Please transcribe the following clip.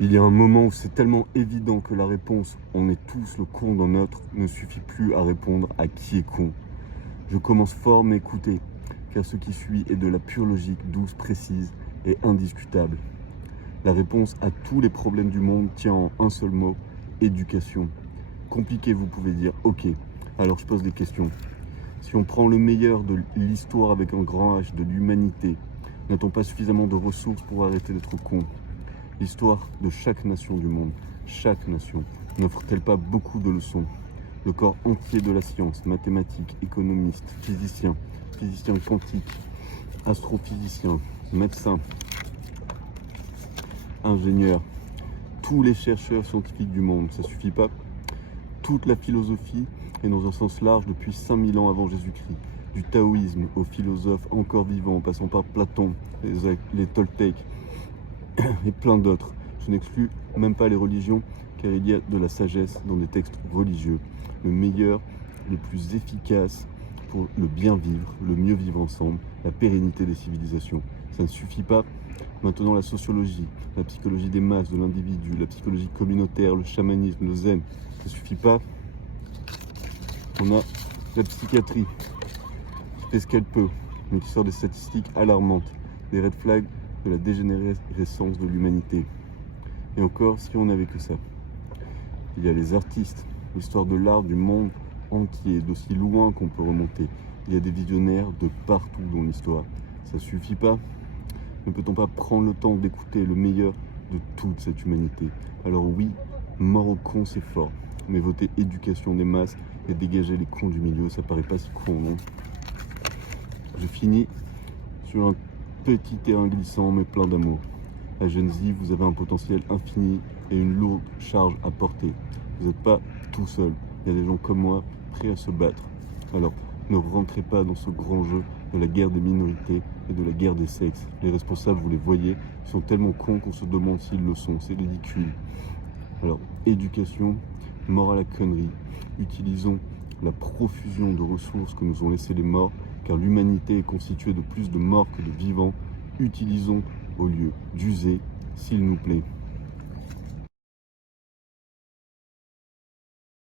Il y a un moment où c'est tellement évident que la réponse « on est tous le con d'un autre » ne suffit plus à répondre à qui est con. Je commence fort mais écoutez, car ce qui suit est de la pure logique douce, précise et indiscutable. La réponse à tous les problèmes du monde tient en un seul mot, éducation. Compliqué, vous pouvez dire, ok, alors je pose des questions. Si on prend le meilleur de l'histoire avec un grand H, de l'humanité, n'a-t-on pas suffisamment de ressources pour arrêter d'être con ? L'histoire de chaque nation du monde, chaque nation, n'offre-t-elle pas beaucoup de leçons ? Le corps entier de la science, mathématiques, économistes, physiciens quantiques, astrophysiciens, médecins, ingénieurs, tous les chercheurs scientifiques du monde, ça suffit pas ? Toute la philosophie est dans un sens large depuis 5000 ans avant Jésus-Christ. Du taoïsme aux philosophes encore vivants, en passant par Platon, les Toltecs et plein d'autres. Je n'exclus même pas les religions, car il y a de la sagesse dans des textes religieux. Le meilleur, le plus efficace pour le bien vivre, le mieux vivre ensemble, la pérennité des civilisations. Ça ne suffit pas. Maintenant, la sociologie, la psychologie des masses, de l'individu, la psychologie communautaire, le chamanisme, le zen, ça ne suffit pas. On a la psychiatrie qui fait ce qu'elle peut, mais qui sort des statistiques alarmantes, des red flags de la dégénérescence de l'humanité. Et encore, si on n'avait que ça. Il y a les artistes, l'histoire de l'art du monde entier, d'aussi loin qu'on peut remonter. Il y a des visionnaires de partout dans l'histoire. Ça suffit pas ? Ne peut-on pas prendre le temps d'écouter le meilleur de toute cette humanité ? Alors oui, mort aux cons, c'est fort. Mais voter éducation des masses et dégager les cons du milieu, ça paraît pas si con, non ? Je finis sur un petit terrain glissant mais plein d'amour. À Gen Z, vous avez un potentiel infini et une lourde charge à porter. Vous n'êtes pas tout seul. Il y a des gens comme moi prêts à se battre. Alors, ne rentrez pas dans ce grand jeu de la guerre des minorités et de la guerre des sexes. Les responsables, vous les voyez, ils sont tellement cons qu'on se demande s'ils le sont. C'est ridicule. Alors, éducation, mort à la connerie. Utilisons la profusion de ressources que nous ont laissées les morts, car l'humanité est constituée de plus de morts que de vivants. Utilisons au lieu d'user, s'il nous plaît.